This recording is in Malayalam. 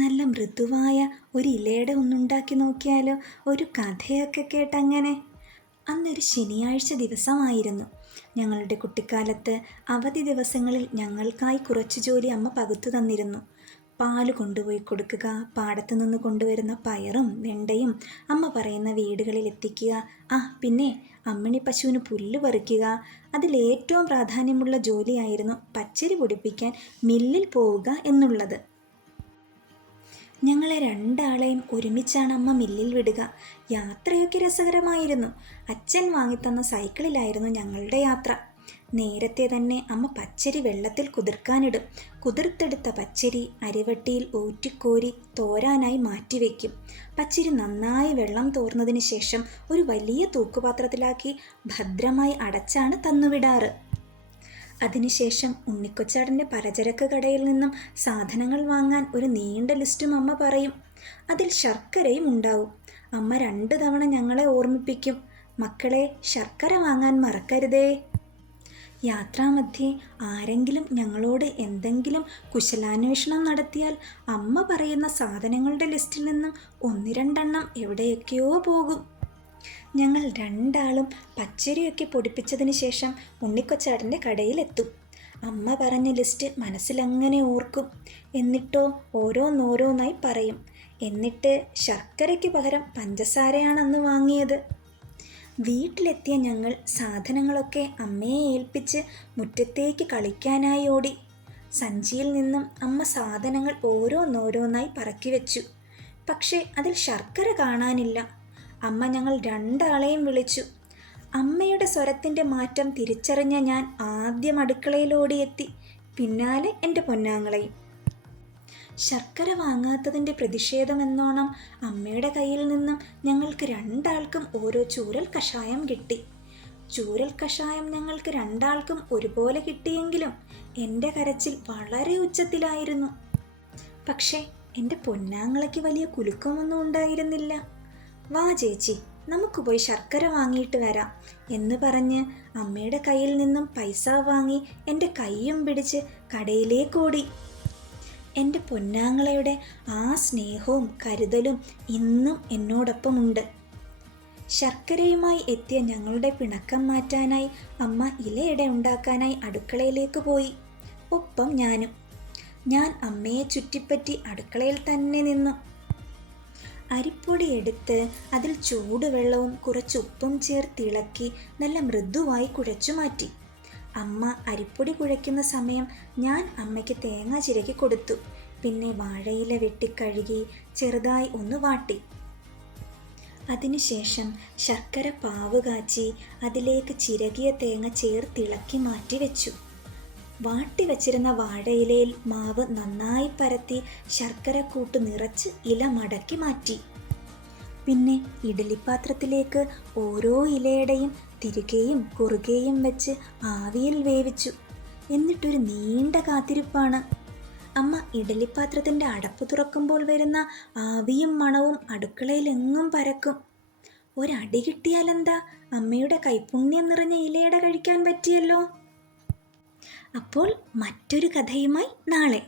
നല്ല മൃദുവായ ഒരു ഇലയുടെ ഒന്നുണ്ടാക്കി നോക്കിയാലോ? ഒരു കഥയൊക്കെ കേട്ടങ്ങനെ. അന്നൊരു ശനിയാഴ്ച ദിവസമായിരുന്നു. ഞങ്ങളുടെ കുട്ടിക്കാലത്ത് അവധി ദിവസങ്ങളിൽ ഞങ്ങൾക്കായി കുറച്ച് ജോലി അമ്മ പകുത്തു തന്നിരുന്നു. പാല് കൊണ്ടുപോയി കൊടുക്കുക, പാടത്തു നിന്ന് കൊണ്ടുവരുന്ന പയറും വെണ്ടയും അമ്മ പറയുന്ന വീടുകളിൽ എത്തിക്കുക, പിന്നെ അമ്മിണി പശുവിന് പുല്ല് പറിക്കുക. അതിലേറ്റവും പ്രാധാന്യമുള്ള ജോലിയായിരുന്നു പച്ചരി പൊടിപ്പിക്കാൻ മില്ലിൽ പോവുക എന്നുള്ളത്. ഞങ്ങളെ രണ്ടാളെയും ഒരുമിച്ചാണ് അമ്മ മില്ലിൽ വിടുക. യാത്രയൊക്കെ രസകരമായിരുന്നു. അച്ഛൻ വാങ്ങിത്തന്ന സൈക്കിളിലായിരുന്നു ഞങ്ങളുടെ യാത്ര. നേരത്തെ തന്നെ അമ്മ പച്ചരി വെള്ളത്തിൽ കുതിർക്കാനിടും. കുതിർത്തെടുത്ത പച്ചരി അരിവട്ടിയിൽ ഊറ്റിക്കോരി തോരാനായി മാറ്റിവെക്കും. പച്ചരി നന്നായി വെള്ളം തോർന്നതിന് ശേഷം ഒരു വലിയ തൂക്കുപാത്രത്തിലാക്കി ഭദ്രമായി അടച്ചാണ് തന്നുവിടാറ്. അതിനുശേഷം ഉണ്ണിക്കൊച്ചാടൻ്റെ പലചരക്ക് കടയിൽ നിന്നും സാധനങ്ങൾ വാങ്ങാൻ ഒരു നീണ്ട ലിസ്റ്റും അമ്മ പറയും. അതിൽ ശർക്കരയും ഉണ്ടാവും. അമ്മ 2 തവണ ഞങ്ങളെ ഓർമ്മിപ്പിക്കും, മക്കളെ ശർക്കര വാങ്ങാൻ മറക്കരുതേ. യാത്രാമധ്യേ ആരെങ്കിലും ഞങ്ങളോട് എന്തെങ്കിലും കുശലാന്വേഷണം നടത്തിയാൽ അമ്മ പറയുന്ന സാധനങ്ങളുടെ ലിസ്റ്റിൽ നിന്നും 1-2 എവിടെയൊക്കെയോ പോകും. ഞങ്ങൾ രണ്ടാളും പച്ചരിയൊക്കെ പൊടിപ്പിച്ചതിന് ശേഷം ഉണ്ണിക്കൊച്ചാടൻ്റെ കടയിലെത്തും. അമ്മ പറഞ്ഞ ലിസ്റ്റ് മനസ്സിലങ്ങനെ ഓർക്കും. എന്നിട്ടോ ഓരോന്നോരോന്നായി പറയും. എന്നിട്ട് ശർക്കരയ്ക്ക് പകരം പഞ്ചസാരയാണ് അന്ന് വാങ്ങിയത്. വീട്ടിലെത്തിയ ഞങ്ങൾ സാധനങ്ങളൊക്കെ അമ്മയെ ഏൽപ്പിച്ച് മുറ്റത്തേക്ക് കളിക്കാനായി ഓടി. സഞ്ചിയിൽ നിന്നും അമ്മ സാധനങ്ങൾ ഓരോന്നോരോന്നായി പറക്കി വെച്ചു. പക്ഷേ അതിൽ ശർക്കര കാണാനില്ല. അമ്മ ഞങ്ങൾ രണ്ടാളെയും വിളിച്ചു. അമ്മയുടെ സ്വരത്തിൻ്റെ മാറ്റം തിരിച്ചറിഞ്ഞ ഞാൻ ആദ്യം അടുക്കളയിൽ ഓടിയെത്തി. പിന്നാലെ എൻ്റെ പൊന്നാങ്ങളെയും. ശർക്കര വാങ്ങാത്തതിൻ്റെ പ്രതിഷേധമെന്നോണം അമ്മയുടെ കയ്യിൽ നിന്നും ഞങ്ങൾക്ക് രണ്ടാൾക്കും ഓരോ ചൂരൽ കഷായം കിട്ടി. ചൂരൽ കഷായം ഞങ്ങൾക്ക് രണ്ടാൾക്കും ഒരുപോലെ കിട്ടിയെങ്കിലും എൻ്റെ കരച്ചിൽ വളരെ ഉച്ചത്തിലായിരുന്നു. പക്ഷേ എൻ്റെ പൊന്നാങ്ങളയ്ക്ക് വലിയ കുലുക്കമൊന്നും ഉണ്ടായിരുന്നില്ല. വാ ചേച്ചി, നമുക്ക് പോയി ശർക്കര വാങ്ങിയിട്ട് വരാം എന്ന് പറഞ്ഞ് അമ്മയുടെ കയ്യിൽ നിന്നും പൈസ വാങ്ങി എൻ്റെ കൈയും പിടിച്ച് കടയിലേക്കോടി. എൻ്റെ പൊന്നാങ്ങളയുടെ ആ സ്നേഹവും കരുതലും ഇന്നും എന്നോടൊപ്പമുണ്ട്. ശർക്കരയുമായി എത്തിയ ഞങ്ങളുടെ പിണക്കം മാറ്റാനായി അമ്മ ഇലയട ഉണ്ടാക്കാനായി അടുക്കളയിലേക്ക് പോയി. ഒപ്പം ഞാനും. ഞാൻ അമ്മയെ ചുറ്റിപ്പറ്റി അടുക്കളയിൽ തന്നെ നിന്നു. അരിപ്പൊടി എടുത്ത് അതിൽ ചൂടുവെള്ളവും കുറച്ച് ഉപ്പും ചേർത്തിളക്കി നല്ല മൃദുവായി കുഴച്ചു മാറ്റി. അമ്മ അരിപ്പൊടി കുഴയ്ക്കുന്ന സമയം ഞാൻ അമ്മയ്ക്ക് തേങ്ങ ചിരകി കൊടുത്തു. പിന്നെ വാഴയില വെട്ടിക്കഴുകി ചെറുതായി ഒന്ന് വാട്ടി. അതിനുശേഷം ശർക്കര പാവ് കാച്ചി അതിലേക്ക് ചിരകിയ തേങ്ങ ചേർത്തിളക്കി മാറ്റി വെച്ചു. വാട്ടി വച്ചിരുന്ന വാഴയിലയിൽ മാവ് നന്നായി പരത്തി ശർക്കര കൂട്ട് നിറച്ച് ഇല മടക്കി മാറ്റി. പിന്നെ ഇഡ്ഡലിപ്പാത്രത്തിലേക്ക് ഓരോ ഇലയുടെയും തിരികെയും കുറുകെയും വെച്ച് ആവിയിൽ വേവിച്ചു. എന്നിട്ടൊരു നീണ്ട കാത്തിരിപ്പാണ്. അമ്മ ഇഡ്ഡലിപ്പാത്രത്തിൻ്റെ അടപ്പ് തുറക്കുമ്പോൾ വരുന്ന ആവിയും മണവും അടുക്കളയിലെങ്ങും പരക്കും. ഒരടി കിട്ടിയാലെന്താ, അമ്മയുടെ കൈപുണ്യം നിറഞ്ഞ ഇലയട കഴിക്കാൻ പറ്റിയല്ലോ. അപ്പോൾ മറ്റൊരു കഥയുമായി നാളെ.